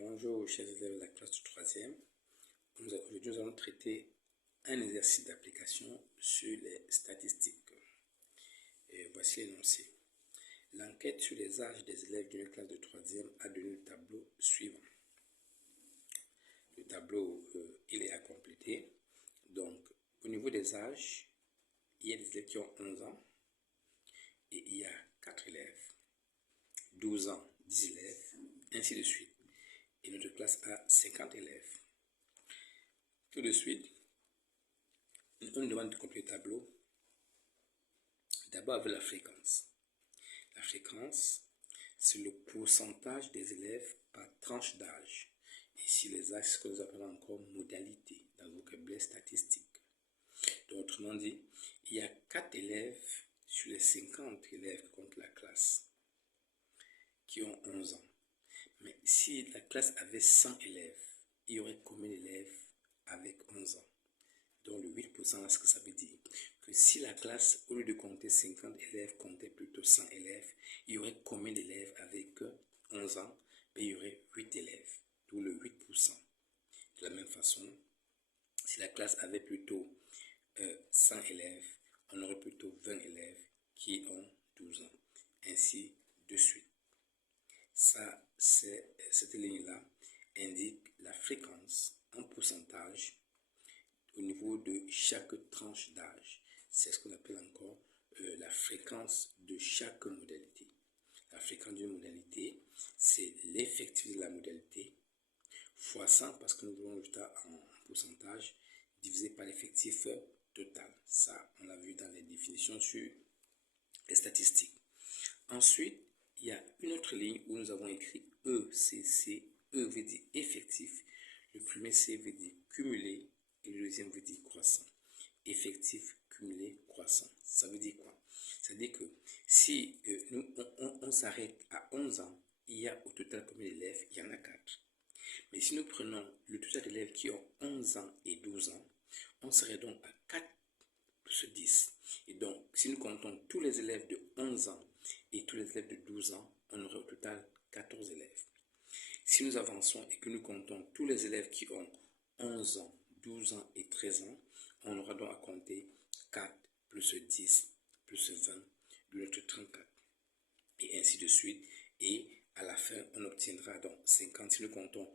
Bonjour chers élèves de la classe de 3e. Aujourd'hui, nous allons traiter un exercice d'application sur les statistiques. Voici l'énoncé. L'enquête sur les âges des élèves d'une classe de 3e a donné le tableau suivant. Le tableau, il est à compléter. Donc, au niveau des âges, il y a des élèves qui ont 11 ans et il y a 4 élèves. 12 ans, 10 élèves, ainsi de suite. Et notre classe a 50 élèves. Tout de suite, on nous demande de compléter le tableau. D'abord avec la fréquence. La fréquence, c'est le pourcentage des élèves par tranche d'âge. Ici, les âges, c'est ce que nous appelons encore modalité dans le vocabulaire statistique. Donc, autrement dit, il y a 4 élèves sur les 50 élèves que compte la classe qui ont 11 ans. Mais si la classe avait 100 élèves, il y aurait combien d'élèves avec 11 ans? Donc le 8%, là, ce que ça veut dire que si la classe, au lieu de compter 50 élèves, comptait plutôt 100 élèves, il y aurait combien d'élèves avec 11 ans? Il y aurait 8 élèves, d'où le 8%. De la même façon, si la classe avait plutôt 100 élèves, on aurait plutôt 20 élèves qui ont 12 ans, ainsi de suite. Ça, cette ligne-là indique la fréquence en pourcentage au niveau de chaque tranche d'âge. C'est ce qu'on appelle encore la fréquence de chaque modalité. La fréquence d'une modalité, c'est l'effectif de la modalité fois 100, parce que nous voulons le résultat en pourcentage, divisé par l'effectif total. Ça, on l'a vu dans les définitions sur les statistiques. Ensuite, il y a une autre ligne où nous avons écrit ECC. E veut dire effectif. Le premier C veut dire cumulé et le deuxième veut dire croissant. Effectif, cumulé, croissant. Ça veut dire quoi? Ça veut dire que si on s'arrête à 11 ans, il y a au total combien d'élèves? Il y en a 4. Mais si nous prenons le total d'élèves qui ont 11 ans et 12 ans, on serait donc à 4 plus 10. Et donc, si nous comptons tous les élèves de 11 ans et tous les élèves de 12 ans, on aurait au total 14 élèves. Si nous avançons et que nous comptons tous les élèves qui ont 11 ans, 12 ans et 13 ans, on aura donc à compter 4 plus 10 plus 20, de notre 34. Et ainsi de suite. Et à la fin, on obtiendra donc 50. Si nous comptons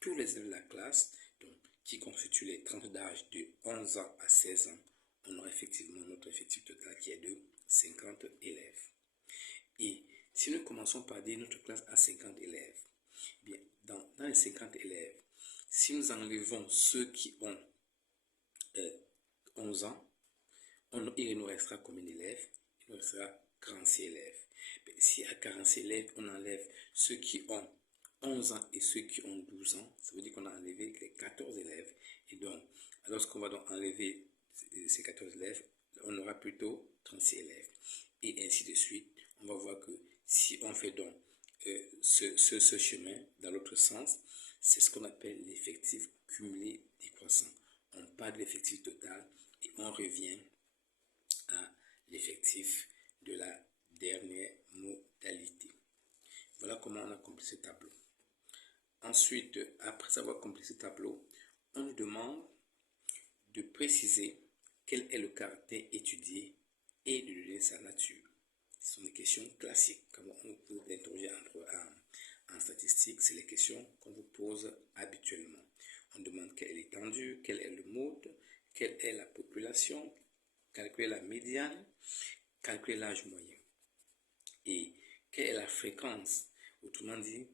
tous les élèves de la classe, donc, qui constituent les tranches d'âge de 11 ans à 16 ans, on aura effectivement notre effectif total qui est de 50 élèves. Et si nous commençons par dire notre classe a 50 élèves, bien, dans les 50 élèves, si nous enlevons ceux qui ont 11 ans, il nous restera combien d'élèves? Il nous restera 46 élèves. Mais si à 46 élèves, on enlève ceux qui ont 11 ans et ceux qui ont 12 ans, ça veut dire qu'on a enlevé les 14 élèves. Et donc, lorsqu'on va donc enlever ces 14 élèves, on aura plutôt 36 élèves. Et ainsi de suite. On va voir que si on fait donc ce chemin dans l'autre sens, c'est ce qu'on appelle l'effectif cumulé décroissant. On part de l'effectif total et on revient à l'effectif de la dernière modalité. Voilà comment on a compris ce tableau. Ensuite, après avoir compris ce tableau, on nous demande de préciser quel est le caractère étudié et de donner sa nature. Ce sont des questions classiques. Comme on vous interroger en statistique, c'est les questions qu'on vous pose habituellement. On demande quelle est l'étendue, quel est le mode, quelle est la population, calculer la médiane, calculer l'âge moyen. Et quelle est la fréquence? Autrement dit,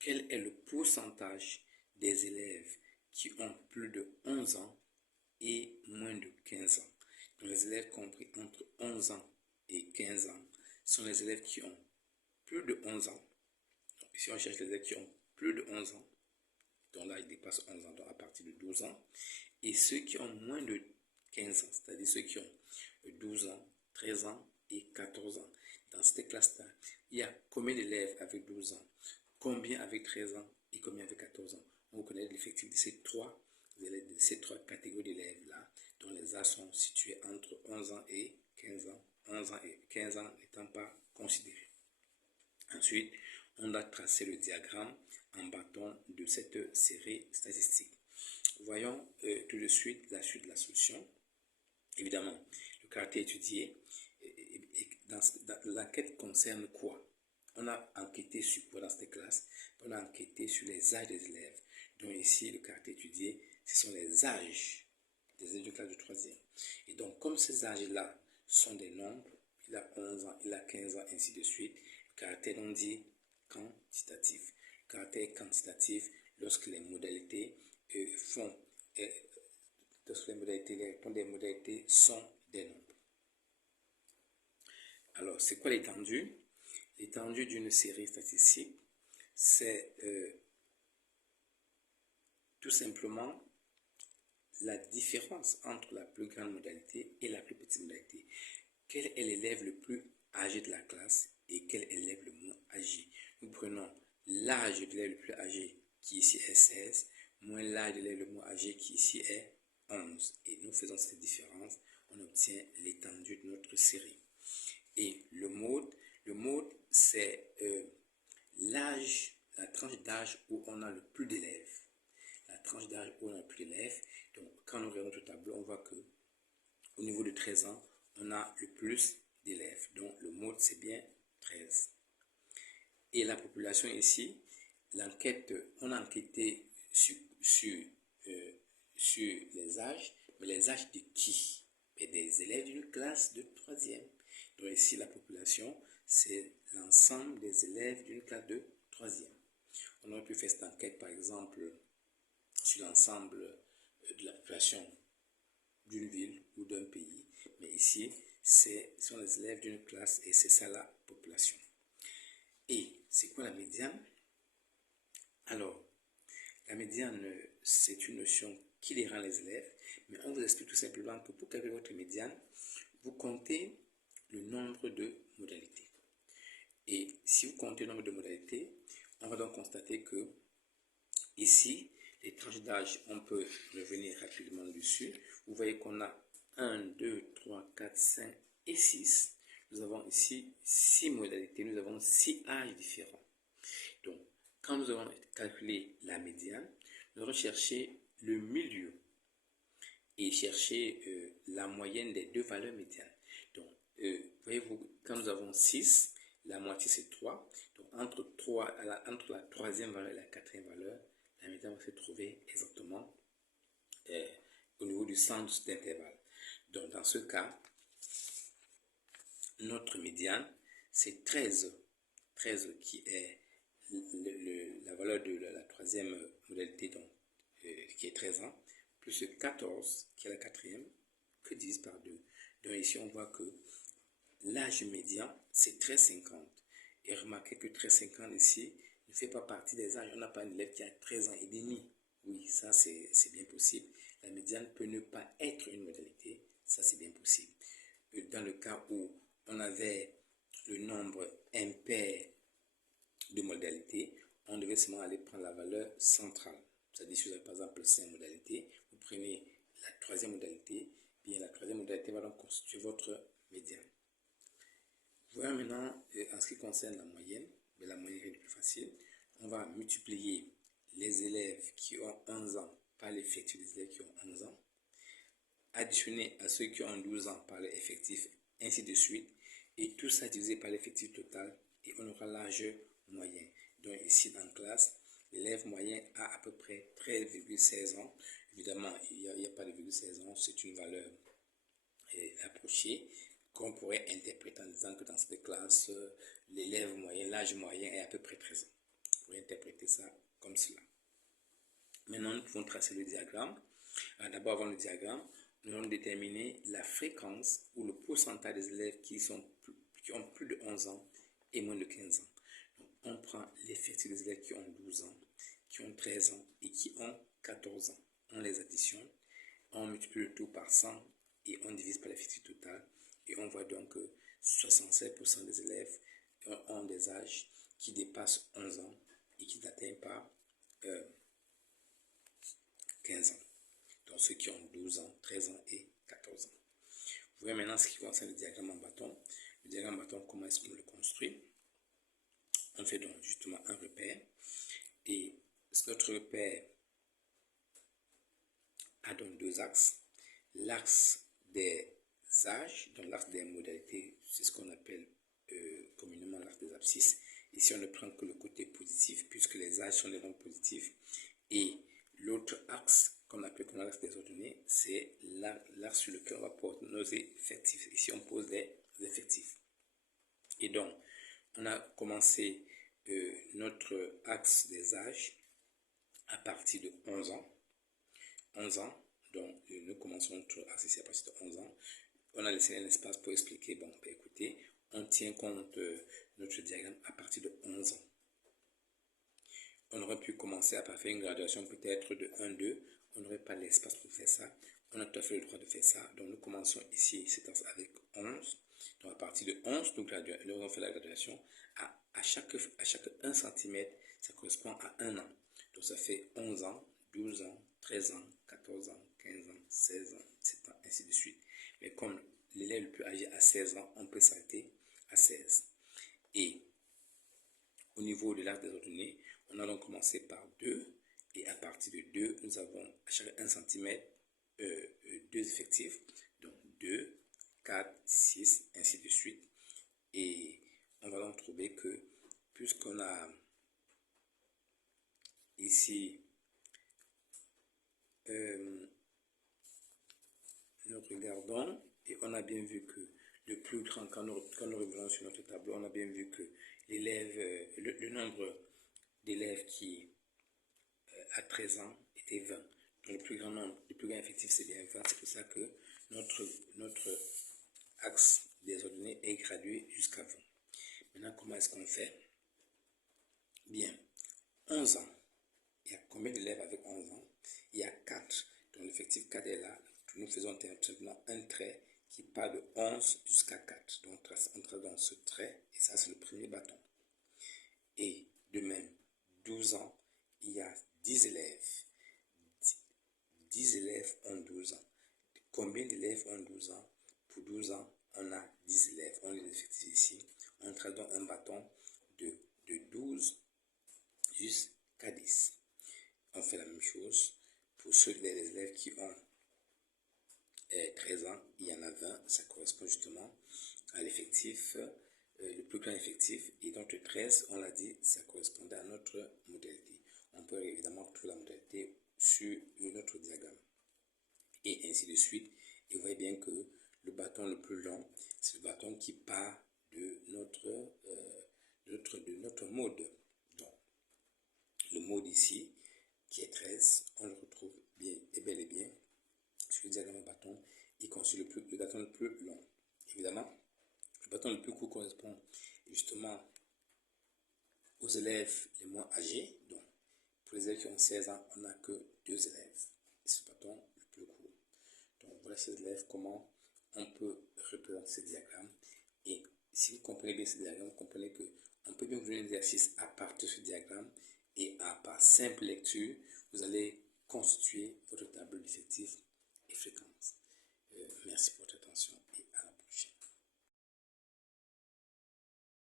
quel est le pourcentage des élèves qui ont plus de 11 ans et moins de 15 ans? Donc, les élèves compris entre 11 ans et 15 ans sont les élèves qui ont plus de 11 ans. Donc, ici, on cherche les élèves qui ont plus de 11 ans. Donc là, ils dépassent 11 ans, donc à partir de 12 ans. Et ceux qui ont moins de 15 ans, c'est-à-dire ceux qui ont 12 ans, 13 ans et 14 ans. Dans cette classe-là, il y a combien d'élèves avec 12 ans, combien avec 13 ans et combien avec 14 ans? On connaît l'effectif de ces trois catégories d'élèves-là, dont les âges sont situés entre 11 ans et 15 ans. 11 ans et 15 ans n'étant pas considérés. Ensuite, on a tracé le diagramme en bâton de cette série statistique. Voyons tout de suite la suite de la solution. Évidemment, le caractère étudié, dans l'enquête concerne quoi? On a enquêté sur quoi dans cette classe? On a enquêté sur les âges des élèves. Donc ici, le caractère étudié, ce sont les âges des élèves de classe de 3e. Et donc, comme ces âges-là sont des nombres, il a 11 ans, il a 15 ans, ainsi de suite, le caractère, on dit quantitatif. Le caractère est quantitatif lorsque les modalités les modalités sont des nombres. Alors, c'est quoi l'étendue? L'étendue d'une série statistique, c'est tout simplement la différence entre la plus grande modalité et la plus petite modalité. Quel est l'élève le plus âgé de la classe et quel élève le moins âgé? Nous prenons l'âge de l'élève le plus âgé qui ici est 16, moins l'âge de l'élève le moins âgé qui ici est 11. Et nous faisons cette différence, on obtient l'étendue de notre série. Et le mode c'est l'âge, la tranche d'âge où on a le plus d'élèves. La tranche d'âge où on a le plus d'élèves. Donc, quand nous regardons notre tableau, on voit que au niveau de 13 ans, on a le plus d'élèves. Donc, le mode, c'est bien 13. Et la population ici, l'enquête, on a enquêté sur les âges, mais les âges de qui? Et des élèves d'une classe de 3e. Donc ici, la population, c'est l'ensemble des élèves d'une classe de 3e. On aurait pu faire cette enquête, par exemple, sur l'ensemble de la population d'une ville ou d'un pays. Mais ici, ce sont les élèves d'une classe et c'est ça la population. Et c'est quoi la médiane? Alors, la médiane, c'est une notion qui les rend les élèves, mais on vous explique tout simplement que pour calculer votre médiane, vous comptez le nombre de modalités. Et si vous comptez le nombre de modalités, on va donc constater que ici, les tranches d'âge, on peut revenir rapidement dessus. Vous voyez qu'on a 1, 2, 3, 4, 5 et 6. Nous avons ici 6 modalités, nous avons 6 âges différents. Donc, quand nous avons calculé la médiane, nous allons chercher le milieu et chercher la moyenne des deux valeurs médianes. Donc, voyez-vous, quand nous avons 6, la moitié c'est 3. Donc, entre la troisième valeur et la quatrième valeur, la médiane va se trouver exactement au niveau du centre d'intervalle. Donc, dans ce cas, notre médiane, c'est 13. 13 qui est la valeur de la troisième modalité, donc, qui est 13 ans, plus 14, qui est la quatrième, que divise par 2. Donc ici, on voit que l'âge médian, c'est 13,50. Et remarquez que 13,50 ici ne fait pas partie des âges. On n'a pas un élève qui a 13 ans et demi. Oui, ça c'est bien possible. La médiane peut ne pas être une modalité. Ça c'est bien possible. Dans le cas où on avait le nombre impair de modalités, on devait seulement aller prendre la valeur centrale. C'est-à-dire, si vous avez par exemple 5 modalités, vous prenez la troisième modalité, bien la troisième modalité va donc constituer votre médiane. Voilà maintenant, en ce qui concerne la moyenne, mais la moyenne est plus facile. On va multiplier les élèves qui ont 11 ans par l'effectif des élèves qui ont 11 ans, additionner à ceux qui ont 12 ans par l'effectif, ainsi de suite, et tout ça divisé par l'effectif total, et on aura l'âge moyen. Donc ici dans la classe, l'élève moyen a à peu près 13,16 ans. Évidemment, il n'y a pas de 16 ans, c'est une valeur approchée qu'on pourrait interpréter en disant que dans cette classe, l'élève moyen, l'âge moyen est à peu près 13 ans. On pourrait interpréter ça comme cela. Maintenant, nous pouvons tracer le diagramme. D'abord, avant le diagramme, nous allons déterminer la fréquence ou le pourcentage des élèves qui ont plus de 11 ans et moins de 15 ans. Donc, on prend l'effectif des élèves qui ont 12 ans, qui ont 13 ans et qui ont 14 ans. On les additionne, on multiplie le tout par 100 et on divise par l'effectif total. Et on voit donc que 67% des élèves ont des âges qui dépassent 11 ans et qui n'atteignent pas 15 ans. Donc ceux qui ont 12 ans, 13 ans et 14 ans. Vous voyez maintenant ce qui concerne le diagramme en bâton. Le diagramme en bâton, comment est-ce qu'on le construit? On fait donc justement un repère. Et Notre repère a donc deux axes. L'axe des âges, donc l'axe des modalités, c'est ce qu'on appelle communément l'axe des abscisses. Ici, on ne prend que le côté positif, puisque les âges sont des nombres positifs. Et l'autre axe, qu'on appelle comme l'axe des ordonnées, c'est l'axe sur lequel on va poser nos effectifs. Ici, on pose les effectifs. Et donc, on a commencé notre axe des âges à partir de 11 ans. 11 ans, donc nous commençons notre axe ici à partir de 11 ans. On a laissé un espace pour expliquer, bon, ben écoutez, on tient compte de notre diagramme à partir de 11 ans. On aurait pu commencer à faire une graduation peut-être de 1, 2, on n'aurait pas l'espace pour faire ça. On a tout à fait le droit de faire ça. Donc nous commençons ici avec 11. Donc à partir de 11, nous on fait la graduation. À chaque 1 cm, ça correspond à 1 an. Donc ça fait 11 ans, 12 ans, 13 ans, 14 ans, 15 ans, 16 ans, 17 ans, ainsi de suite. Mais comme l'élève le plus âgé a 16 ans, on peut s'arrêter à 16. Et au niveau de l'axe des ordonnées, on a donc commencé par 2. Et à partir de 2, nous avons à chaque 1 cm 2 effectifs. Donc 2, 4, 6, ainsi de suite. Et on va donc trouver que puisqu'on a ici, nous regardons et on a bien vu que le plus grand, quand nous revenons sur notre tableau, on a bien vu que l'élève, le nombre d'élèves qui à 13 ans était 20. Donc le plus grand nombre, le plus grand effectif c'est bien 20. C'est pour ça que notre axe des ordonnées est gradué jusqu'à 20. Maintenant, comment est-ce qu'on fait? Bien, 11 ans. Il y a combien d'élèves avec 11 ans? Il y a 4. Donc l'effectif 4 est là. Nous faisons simplement un trait qui part de 11 jusqu'à 4. Donc on trace dans ce trait et ça c'est le premier bâton. Et de même, 12 ans, il y a 10 élèves. 10 élèves ont 12 ans. Combien d'élèves ont 12 ans? Pour 12 ans, on a 10 élèves. On les effectue ici. On trace donc un bâton de 12 jusqu'à 10. On fait la même chose pour ceux des élèves qui ont 13 ans. Il y en a 20. Ça correspond justement à l'effectif, le plus grand effectif. Et donc le 13, on l'a dit, ça correspondait à notre modalité. On peut évidemment trouver la modalité sur notre diagramme. Et ainsi de suite. Et vous voyez bien que le bâton le plus long, c'est le bâton qui part de notre mode. Donc, le mode ici, qui est 13, on le retrouve bien et bel et bien sur le diagramme bâton, y compris le bâton le plus long. Évidemment, le bâton le plus court correspond justement aux élèves les moins âgés. Donc, pour les élèves qui ont 16 ans, on n'a que 2 élèves. Et ce bâton le plus court. Donc, voilà, chers élèves, comment on peut représenter ce diagramme. Et si vous comprenez bien ce diagramme, vous comprenez qu'on peut bien vous donner un exercice à partir de ce diagramme et par simple lecture, vous allez constituer votre tableau d'effectifs et fréquences. Merci pour votre attention et à la prochaine.